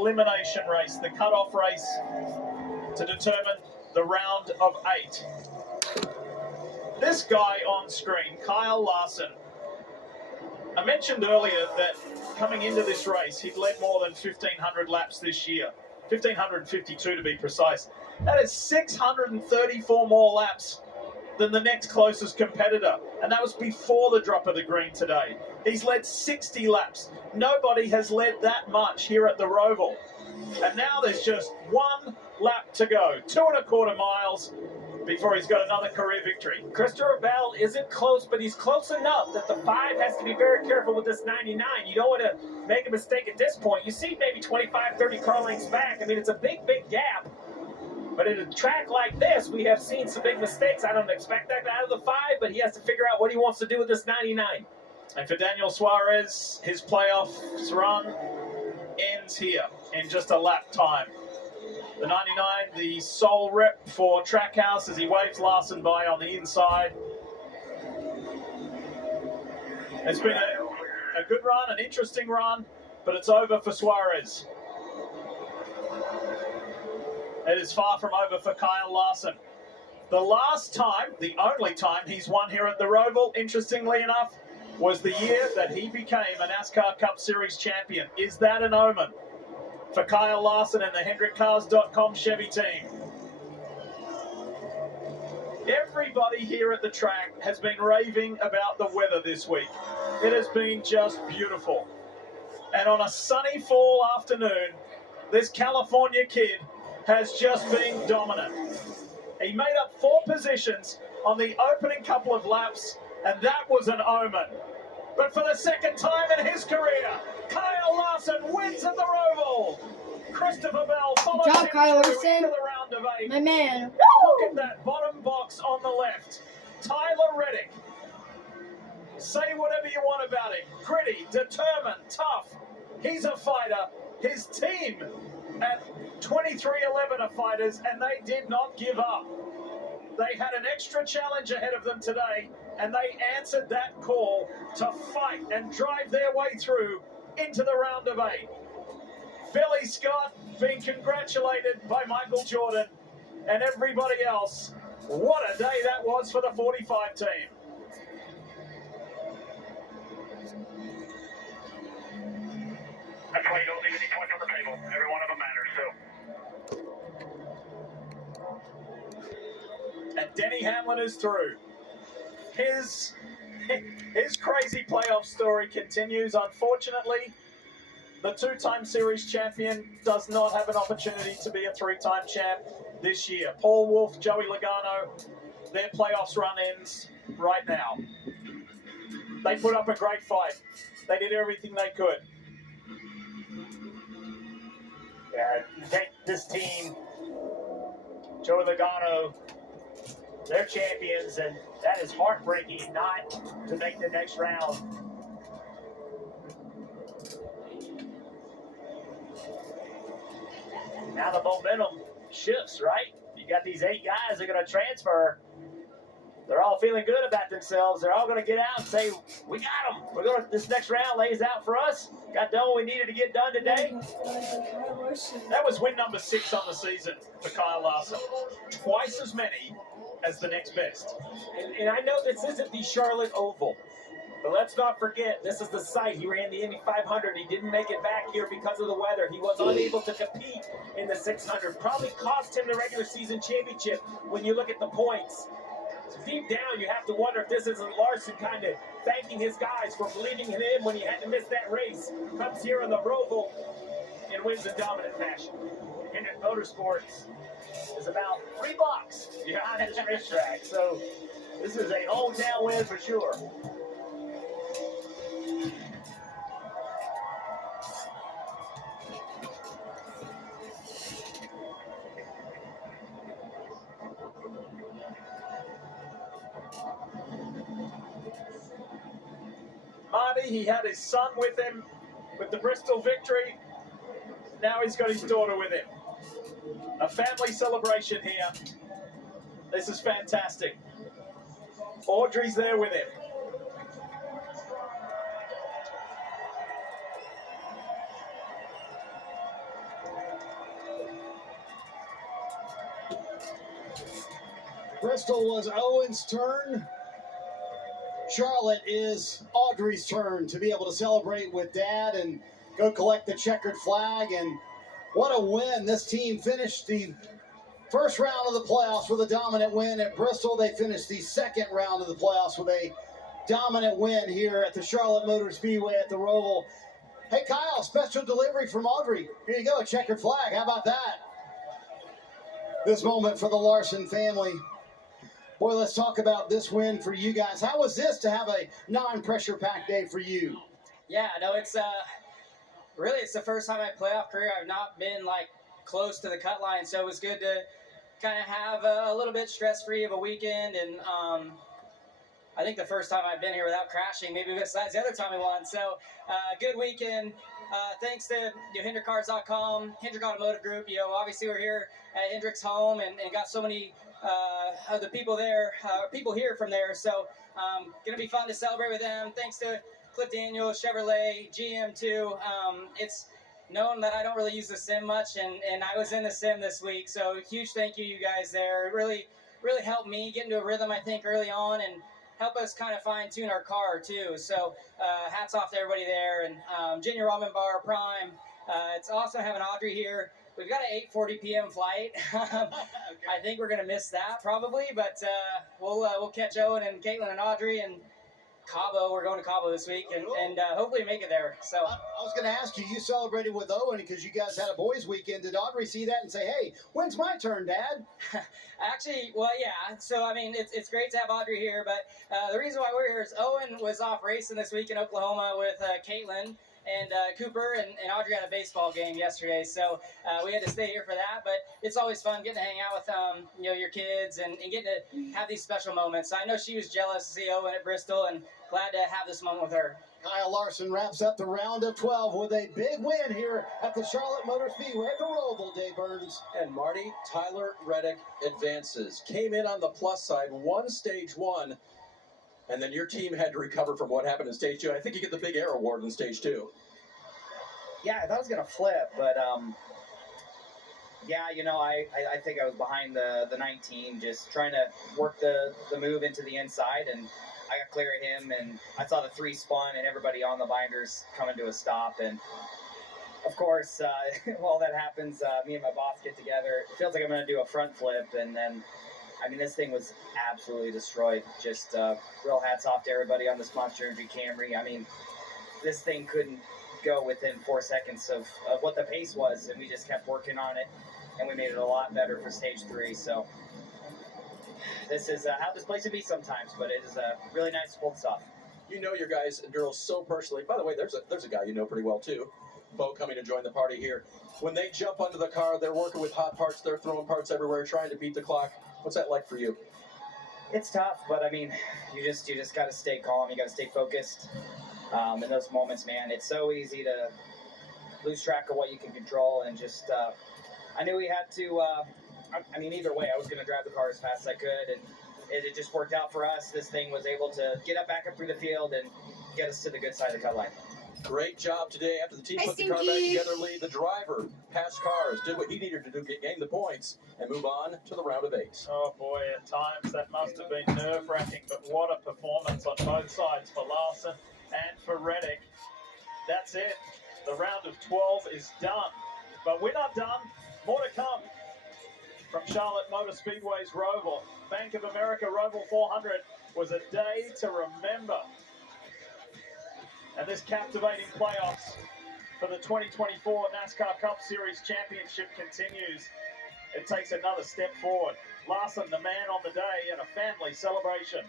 elimination race, the cutoff race to determine the round of 8. This guy on screen, Kyle Larson, I mentioned earlier that coming into this race, he'd led more than 1,500 laps this year. 1,552 to be precise. That is 634 more laps than the next closest competitor. And that was before the drop of the green today. He's led 60 laps. Nobody has led that much here at the Roval. And now there's just 1 lap to go. 2.25 miles before he's got another career victory. Christopher Bell isn't close, but he's close enough that the 5 has to be very careful with this 99. You don't want to make a mistake at this point. You see maybe 25, 30 car lengths back. I mean, it's a big, big gap. But in a track like this, we have seen some big mistakes. I don't expect that out of the 5, but he has to figure out what he wants to do with this 99. And for Daniel Suarez, his playoffs run ends here in just a lap time. The 99, the sole rep for Trackhouse as he waves Larson by on the inside. It's been a good run, an interesting run, but it's over for Suarez. It is far from over for Kyle Larson. The last time, the only time he's won here at the Roval, interestingly enough, was the year that he became a NASCAR Cup Series champion. Is that an omen for Kyle Larson and the HendrickCars.com Chevy team? Everybody here at the track has been raving about the weather this week. It has been just beautiful. And on a sunny fall afternoon, this California kid has just been dominant. He made up 4 positions on the opening couple of laps, and that was an omen. But for the second time in his career, Kyle Larson wins at the Roval. Christopher Bell follows him into the round of 8. My man. Look at that bottom box on the left. Tyler Reddick. Say whatever you want about him. Gritty, determined, tough. He's a fighter. His team at 2311 are fighters, and they did not give up. They had an extra challenge ahead of them today, and they answered that call to fight and drive their way through into the round of 8. Billy Scott being congratulated by Michael Jordan and everybody else. What a day that was for the 45 team. That's why you don't leave any points on the table. Every one of them matters, so. And Denny Hamlin is through. His crazy playoff story continues. Unfortunately, the 2-time series champion does not have an opportunity to be a 3-time champ this year. Paul Wolfe, Joey Logano, their playoffs run ends right now. They put up a great fight. They did everything they could. Yeah, you take this team, Joey Logano, they're champions, and that is heartbreaking not to make the next round. Now the momentum shifts, right? You got these 8 guys that are going to transfer. They're all feeling good about themselves. They're all going to get out and say, we got them. We're going to, this next round lays out for us. Got done what we needed to get done today. That was win number 6 on the season for Kyle Larson. Twice as many as the next best. And I know this isn't the Charlotte Oval, but let's not forget, this is the site. He ran the Indy 500. He didn't make it back here because of the weather. He was unable to compete in the 600. Probably cost him the regular season championship when you look at the points. So deep down, you have to wonder if this isn't Larson kind of thanking his guys for believing in him when he had to miss that race. Comes here on the Roval and wins in dominant fashion. Hendrick Motorsports is about 3 blocks behind this racetrack. So this is a hometown win for sure. Marty, he had his son with him with the Bristol victory. Now he's got his daughter with him. A family celebration here. This is fantastic. Audrey's there with him. Bristol was Owen's turn. Charlotte is Audrey's turn to be able to celebrate with Dad and go collect the checkered flag. And what a win. This team finished the first round of the playoffs with a dominant win at Bristol. They finished the second round of the playoffs with a dominant win here at the Charlotte Motor Speedway at the Roval. Hey, Kyle, special delivery from Audrey. Here you go, a checkered flag. How about that? This moment for the Larson family. Boy, let's talk about this win for you guys. How was this to have a non-pressure packed day for you? Yeah, no, it's really it's the first time in my playoff career I've not been like close to the cut line, so it was good to kind of have a little bit stress-free of a weekend, and I think the first time I've been here without crashing, maybe besides the other time we won. So good weekend. Thanks to HendrickCars.com, Hendrick Automotive Group. Obviously we're here at Hendrick's home and got so many of the people there, people here from there. So gonna be fun to celebrate with them. Thanks to Cliff Daniel, Chevrolet, GM too. It's known that I don't really use the sim much, and I was in the sim this week. So huge thank you guys there. It really helped me get into a rhythm, I think, early on, and help us kind of fine-tune our car too. So hats off to everybody there. And Junior Ramen Bar Prime. It's awesome having Audrey here. We've got an 8:40 p.m. flight. I think we're gonna miss that probably, but we'll catch Owen and Caitlin and Audrey and Cabo. We're going to Cabo this week, and hopefully make it there. So I was going to ask you, you celebrated with Owen because you guys had a boys' weekend. Did Audrey see that and say, hey, when's my turn, Dad? Actually, well, yeah. So, I mean, it's great to have Audrey here, but the reason why we're here is Owen was off racing this week in Oklahoma with Caitlin and Cooper, and Audrey had a baseball game yesterday, so we had to stay here for that. But it's always fun getting to hang out with your kids and getting to have these special moments. I know she was jealous to see Owen at Bristol, and glad to have this moment with her. Kyle Larson wraps up the round of 12 with a big win here at the Charlotte Motor Speedway at the Roval, Dave Burns. And Marty, Tyler Reddick advances. Came in on the plus side, won stage one, and then your team had to recover from what happened in stage two. I think you get the Big Air Award in stage two. Yeah, I thought I was going to flip, but yeah, I think I was behind the 19, just trying to work the move into the inside, and I got clear of him, and I saw the 3 spun and everybody on the binders coming to a stop, and of course, while that happens, me and my boss get together. It feels like I'm going to do a front flip, and then, I mean, this thing was absolutely destroyed. Just real hats off to everybody on this Monster Energy Camry. I mean, this thing couldn't go within 4 seconds of what the pace was, and we just kept working on it, and we made it a lot better for stage 3. So this is how this place can be sometimes, but it is really nice to pull this off. You know your guys and girls so personally. By the way, there's a guy you know pretty well too, Bo, coming to join the party here. When they jump under the car, they're working with hot parts, they're throwing parts everywhere, trying to beat the clock. What's that like for you? It's tough, but I mean, you just got to stay calm. You got to stay focused. In those moments, man, it's so easy to lose track of what you can control, and just I knew we had to. I mean, either way, I was going to drive the car as fast as I could, and it just worked out for us. This thing was able to get back up through the field and get us to the good side of the cut line. Great job today after the team put the car back together. Lead the driver, passed cars, did what he needed to do, gain the points, and move on to the round of 8. Oh boy, at times that must have been nerve-wracking, but what a performance on both sides for Larson and for Reddick. That's it. The round of 12 is done, but we're not done. More to come. From Charlotte Motor Speedway's Roval, Bank of America Roval 400 was a day to remember. And this captivating playoffs for the 2024 NASCAR Cup Series Championship continues. It takes another step forward. Larson, the man on the day, and a family celebration.